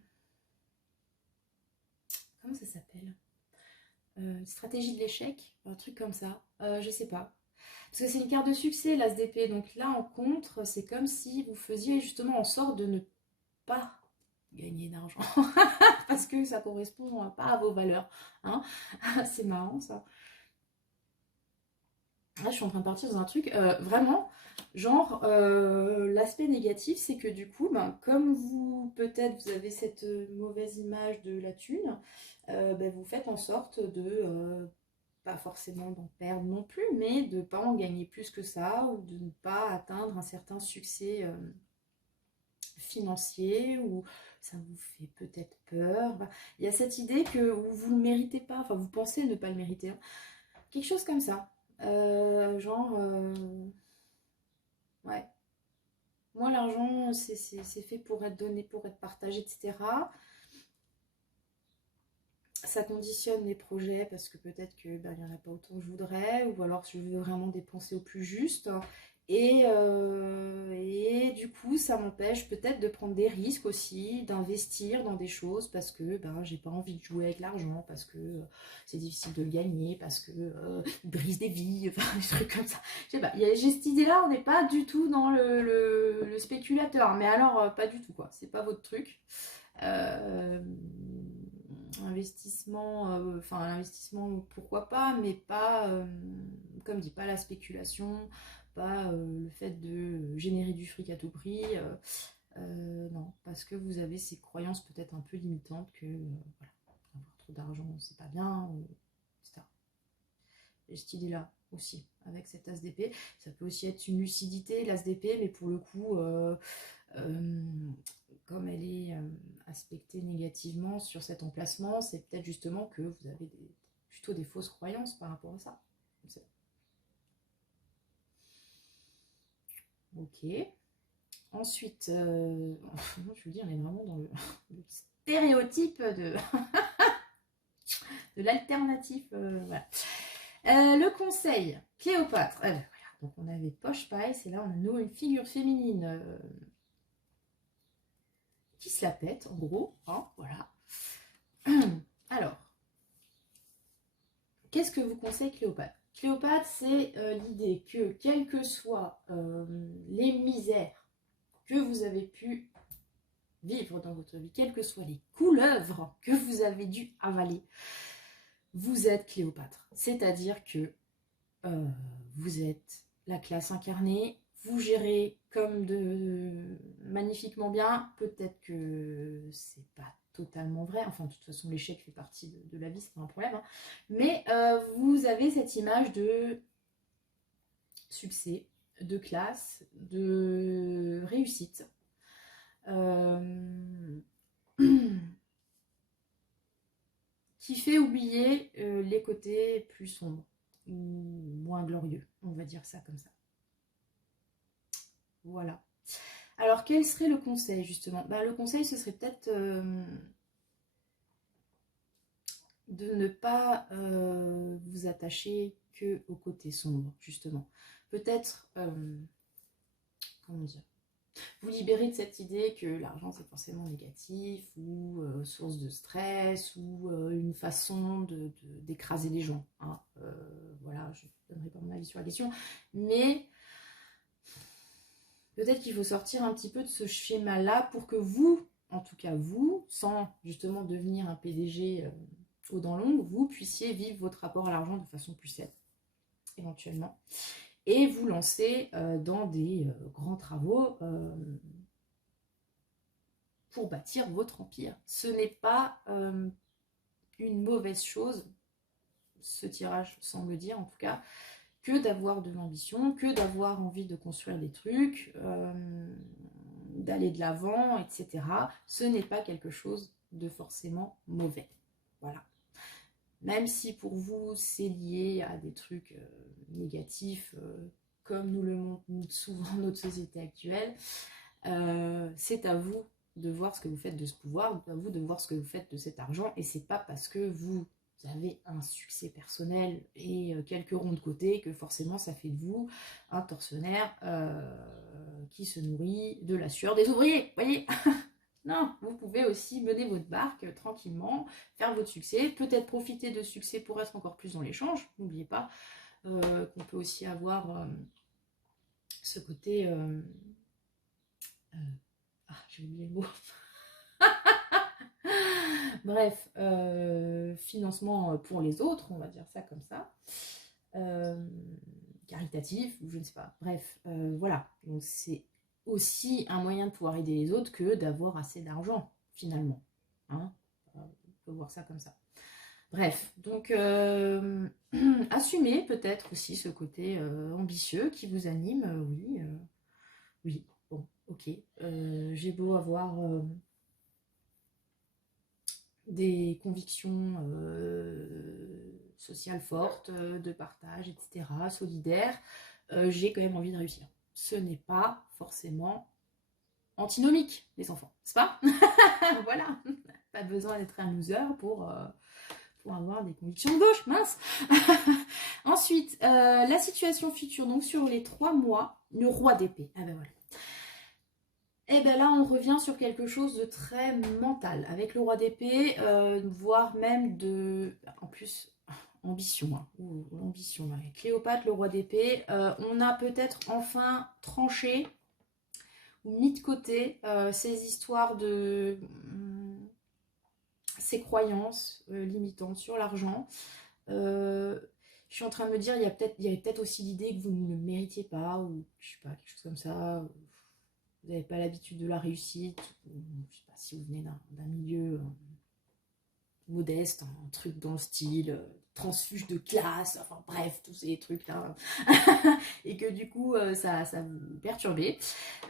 comment ça s'appelle, stratégie de l'échec, un truc comme ça, je sais pas. Parce que c'est une carte de succès, l'As d'épée. Donc là, en contre, c'est comme si vous faisiez justement en sorte de ne pas gagner d'argent. Parce que ça correspond pas à vos valeurs. Hein. C'est marrant ça. Là, je suis en train de partir dans un truc. Vraiment, genre, l'aspect négatif, c'est que du coup, ben, comme vous, peut-être, vous avez cette mauvaise image de la thune, ben, vous faites en sorte de pas forcément d'en perdre non plus, mais de ne pas en gagner plus que ça, ou de ne pas atteindre un certain succès financier, ou ça vous fait peut-être peur. Enfin, il y a cette idée que vous ne le méritez pas, enfin vous pensez ne pas le mériter. Hein. Quelque chose comme ça. Genre, ouais. Moi, l'argent, c'est fait pour être donné, pour être partagé, etc. Ça conditionne les projets parce que peut-être que ben, il n'y en a pas autant que je voudrais, ou alors je veux vraiment dépenser au plus juste. Et du coup, ça m'empêche peut-être de prendre des risques aussi, d'investir dans des choses parce que ben, j'ai pas envie de jouer avec l'argent, parce que c'est difficile de le gagner, parce que il brise des vies, enfin des trucs comme ça. Je sais pas, j'ai cette idée-là, on n'est pas du tout dans le spéculateur, mais alors pas du tout quoi, c'est pas votre truc. Investissement, enfin l'investissement pourquoi pas, mais pas, comme dit, pas la spéculation, pas le fait de générer du fric à tout prix, non, parce que vous avez ces croyances peut-être un peu limitantes que voilà, avoir trop d'argent c'est pas bien, etc. J'ai cette idée-là aussi, avec cet as d'épée. Ça peut aussi être une lucidité, l'as d'épée, mais pour le coup, comme elle est aspectée négativement sur cet emplacement, c'est peut-être justement que vous avez plutôt des fausses croyances par rapport à ça. Ok. Ensuite, je vous dis, on est vraiment dans le stéréotype de, de l'alternatif. Voilà. Le conseil, Cléopâtre. Voilà. Donc on avait poche paille, et là on a nous une figure féminine qui se la pète, en gros. Hein, voilà. Alors, qu'est-ce que vous conseille Cléopâtre? Cléopâtre, c'est l'idée que, quelles que soient les misères que vous avez pu vivre dans votre vie, quelles que soient les couleuvres que vous avez dû avaler, vous êtes Cléopâtre. C'est-à-dire que vous êtes la classe incarnée, vous gérez comme magnifiquement bien. Peut-être que c'est pas totalement vrai, enfin de toute façon l'échec fait partie de la vie, c'est pas un problème, hein. Mais vous avez cette image de succès, de classe, de réussite, qui fait oublier les côtés plus sombres ou moins glorieux, on va dire ça comme ça. Voilà. Alors, quel serait le conseil, justement? Le conseil, ce serait peut-être de ne pas vous attacher que au côté sombre, justement. Peut-être, comment dire, vous libérer de cette idée que l'argent, c'est forcément négatif, ou source de stress, ou une façon d'écraser les gens. Hein. Voilà, je ne donnerai pas mon avis sur la question, mais peut-être qu'il faut sortir un petit peu de ce schéma-là pour que vous, en tout cas vous, sans justement devenir un PDG aux dents longues, vous puissiez vivre votre rapport à l'argent de façon plus saine, éventuellement. Et vous lancer dans des grands travaux pour bâtir votre empire. Ce n'est pas une mauvaise chose, ce tirage semble dire en tout cas, que d'avoir de l'ambition, que d'avoir envie de construire des trucs, d'aller de l'avant, etc. Ce n'est pas quelque chose de forcément mauvais. Voilà. Même si pour vous, c'est lié à des trucs négatifs, comme nous le montre souvent notre société actuelle, c'est à vous de voir ce que vous faites de ce pouvoir, à vous de voir ce que vous faites de cet argent, et c'est pas parce que vous avez un succès personnel et quelques ronds de côté que forcément ça fait de vous un tortionnaire qui se nourrit de la sueur des ouvriers, voyez. Non, vous pouvez aussi mener votre barque tranquillement, faire votre succès, peut-être profiter de succès pour être encore plus dans l'échange. N'oubliez pas qu'on peut aussi avoir ce côté... j'ai oublié le mot. Bref, financement pour les autres, on va dire ça comme ça. Caritatif, ou je ne sais pas. Bref, voilà. Donc c'est aussi un moyen de pouvoir aider les autres que d'avoir assez d'argent, finalement. Hein, on peut voir ça comme ça. Bref, donc assumez peut-être aussi ce côté ambitieux qui vous anime, oui. Oui, bon, ok. J'ai beau avoir des convictions sociales fortes, de partage, etc., solidaires, j'ai quand même envie de réussir. Ce n'est pas forcément antinomique, les enfants, n'est-ce pas? Voilà, pas besoin d'être un loser pour avoir des convictions de gauche, mince. Ensuite, la situation future, donc sur les 3 mois, le roi d'épée. Ah ben voilà. bien là, on revient sur quelque chose de très mental, avec le roi d'épée, voire même de... En plus, ambition, hein. Ouh, l'ambition, là. Cléopâtre, le roi d'épée, on a peut-être enfin tranché ou mis de côté ces histoires de... ces croyances limitantes sur l'argent. Je suis en train de me dire, il y avait peut-être aussi l'idée que vous ne le méritiez pas, ou je sais pas, quelque chose comme ça. Vous n'avez pas l'habitude de la réussite, ou, je sais pas si vous venez d'un milieu modeste, un truc dans le style transfuge de classe, enfin bref, tous ces trucs-là, et que du coup, ça vous perturbait.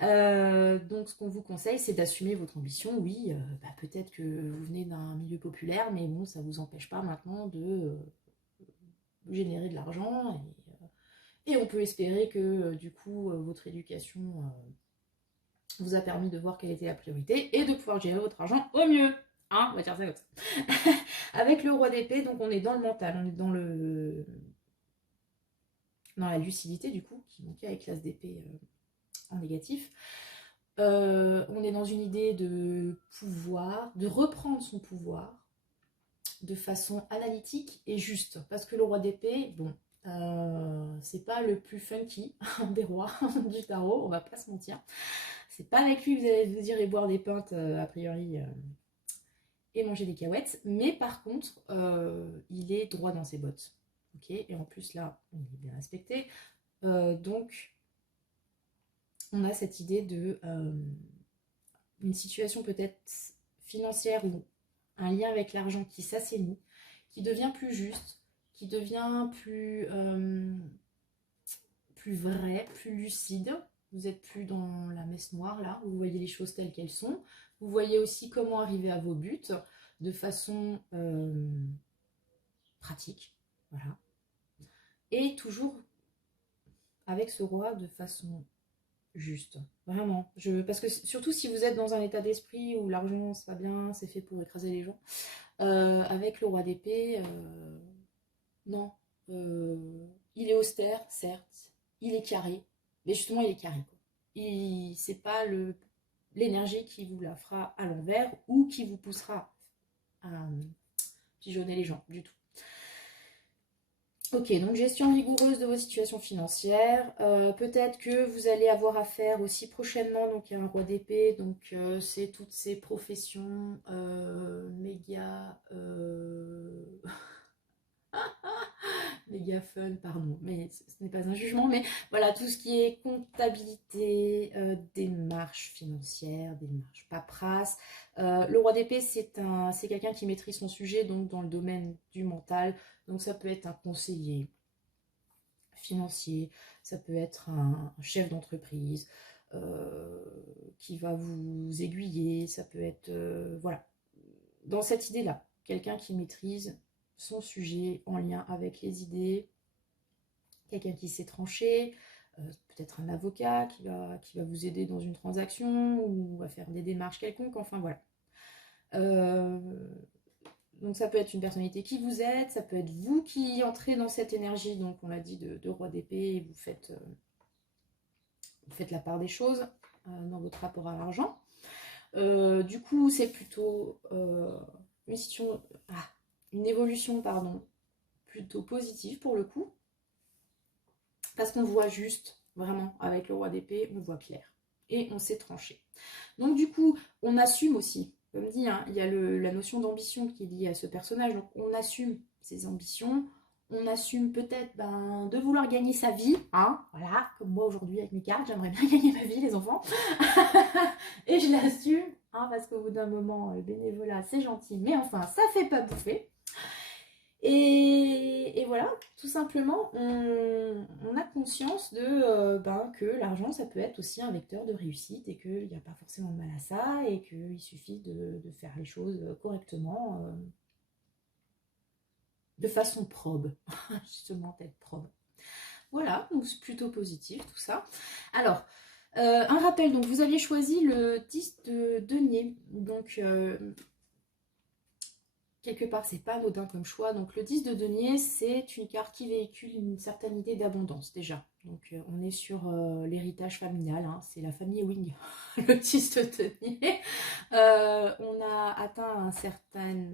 Donc ce qu'on vous conseille, c'est d'assumer votre ambition. Oui, peut-être que vous venez d'un milieu populaire, mais bon, ça ne vous empêche pas maintenant de générer de l'argent, et on peut espérer que du coup, votre éducation vous a permis de voir quelle était la priorité et de pouvoir gérer votre argent au mieux. Hein, on va dire ça comme ça. Avec le roi d'épée, donc on est dans le mental, on est dans la lucidité du coup, qui manquait avec l'as d'épée en négatif. On est dans une idée de pouvoir, de reprendre son pouvoir de façon analytique et juste. Parce que le roi d'épée, bon, c'est pas le plus funky des rois du tarot, on va pas se mentir. C'est pas avec lui que vous irez boire des pintes, a priori, et manger des cahuètes. Mais par contre, il est droit dans ses bottes. Ok, et en plus, là, on est bien respecté. Donc, on a cette idée de une situation peut-être financière ou un lien avec l'argent qui s'assainit, qui devient plus juste, qui devient plus vrai, plus lucide. Vous n'êtes plus dans la messe noire là, vous voyez les choses telles qu'elles sont. Vous voyez aussi comment arriver à vos buts de façon pratique. Voilà. Et toujours avec ce roi de façon juste. Vraiment. Parce que surtout si vous êtes dans un état d'esprit où l'argent c'est pas bien, c'est fait pour écraser les gens. Avec le roi d'épée, non. Il est austère, certes. Il est carré. Mais justement, il est carré. C'est pas l'énergie qui vous la fera à l'envers ou qui vous poussera à pigeonner les gens, du tout. Ok, donc gestion rigoureuse de vos situations financières. Peut-être que vous allez avoir affaire aussi prochainement donc, à un roi d'épée. Donc c'est toutes ces professions méga... méga fun, pardon, mais ce n'est pas un jugement, mais voilà, tout ce qui est comptabilité, démarche financière, démarche paperasse. Le roi d'épée, c'est quelqu'un qui maîtrise son sujet, donc dans le domaine du mental, donc ça peut être un conseiller financier, ça peut être un chef d'entreprise qui va vous aiguiller, ça peut être, voilà, dans cette idée-là, quelqu'un qui maîtrise son sujet en lien avec les idées, quelqu'un qui sait trancher, peut-être un avocat qui va vous aider dans une transaction ou va faire des démarches quelconques, enfin voilà. Donc ça peut être une personnalité qui vous aide, ça peut être vous qui entrez dans cette énergie, donc on l'a dit, de roi d'épée, et vous faites la part des choses dans votre rapport à l'argent. Du coup, c'est plutôt une évolution, pardon, plutôt positive pour le coup, parce qu'on voit juste, vraiment, avec le roi d'épée, on voit clair, et on sait trancher. Donc du coup, on assume aussi, comme dit, hein, il y a la notion d'ambition qui est liée à ce personnage, donc on assume ses ambitions, on assume peut-être de vouloir gagner sa vie, hein, voilà, comme moi aujourd'hui avec mes cartes, j'aimerais bien gagner ma vie les enfants, et je l'assume, hein, parce qu'au bout d'un moment, le bénévolat c'est gentil, mais enfin ça fait pas bouffer. Et voilà, tout simplement, on a conscience que l'argent, ça peut être aussi un vecteur de réussite et qu'il n'y a pas forcément de mal à ça et qu'il suffit de faire les choses correctement, de façon probe, justement, d'être probe. Voilà, donc c'est plutôt positif tout ça. Alors, un rappel, donc vous aviez choisi le 10 de denier, donc... quelque part, c'est pas anodin comme choix. Donc le 10 de denier, c'est une carte qui véhicule une certaine idée d'abondance déjà. Donc on est sur l'héritage familial, hein, c'est la famille Wing, le 10 de denier. On a atteint un certain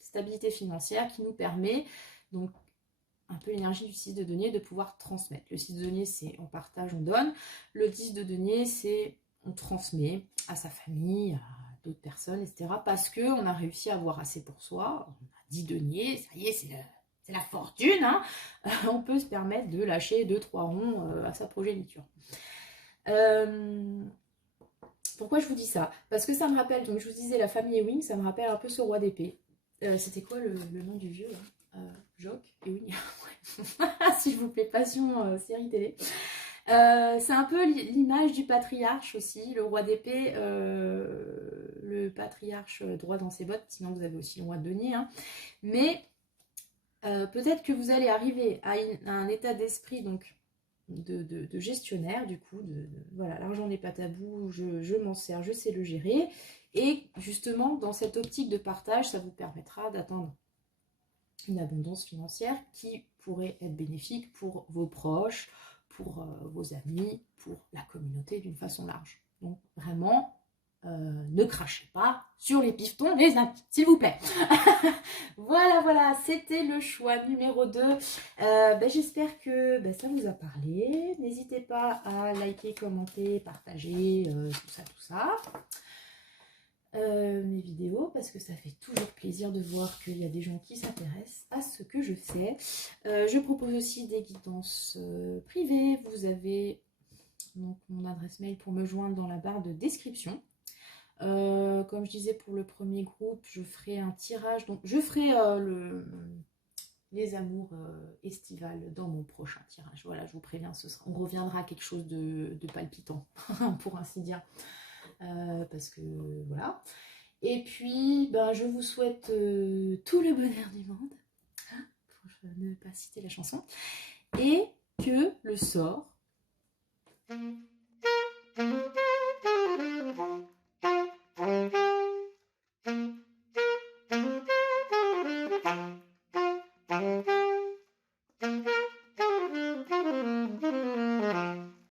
stabilité financière qui nous permet, donc un peu l'énergie du 6 de denier, de pouvoir transmettre. Le 6 de denier, c'est on partage, on donne. Le 10 de denier, c'est on transmet à sa famille, à d'autres personnes, etc. Parce qu'on a réussi à avoir assez pour soi. On a 10 deniers, ça y est, c'est la fortune. Hein. On peut se permettre de lâcher 2-3 ronds à sa progéniture. Pourquoi je vous dis ça? Parce que ça me rappelle, donc je vous disais la famille Ewing, ça me rappelle un peu ce roi d'épée. C'était quoi le nom du vieux là Jock Ewing. S'il vous plaît, passion série télé. C'est un peu l'image du patriarche aussi, le roi d'épée, le patriarche droit dans ses bottes, sinon vous avez aussi le roi de denier. Hein. Mais peut-être que vous allez arriver à un état d'esprit donc de gestionnaire, du coup, voilà, l'argent n'est pas tabou, je m'en sers, je sais le gérer. Et justement, dans cette optique de partage, ça vous permettra d'atteindre une abondance financière qui pourrait être bénéfique pour vos proches, pour vos amis, pour la communauté d'une façon large. Donc vraiment, ne crachez pas sur les pifetons, les amis, s'il vous plaît. Voilà, c'était le choix numéro 2. J'espère que ça vous a parlé. N'hésitez pas à liker, commenter, partager, tout ça. Mes vidéos parce que ça fait toujours plaisir de voir qu'il y a des gens qui s'intéressent à ce que je fais. Je propose aussi des guidances privées. Vous avez donc mon adresse mail pour me joindre dans la barre de description. Comme je disais pour le premier groupe, je ferai un tirage. Donc je ferai les amours estivales dans mon prochain tirage. Voilà, je vous préviens, on reviendra à quelque chose de palpitant, pour ainsi dire. Parce que voilà. Et puis, je vous souhaite tout le bonheur du monde, hein, pour ne pas citer la chanson, et que le sort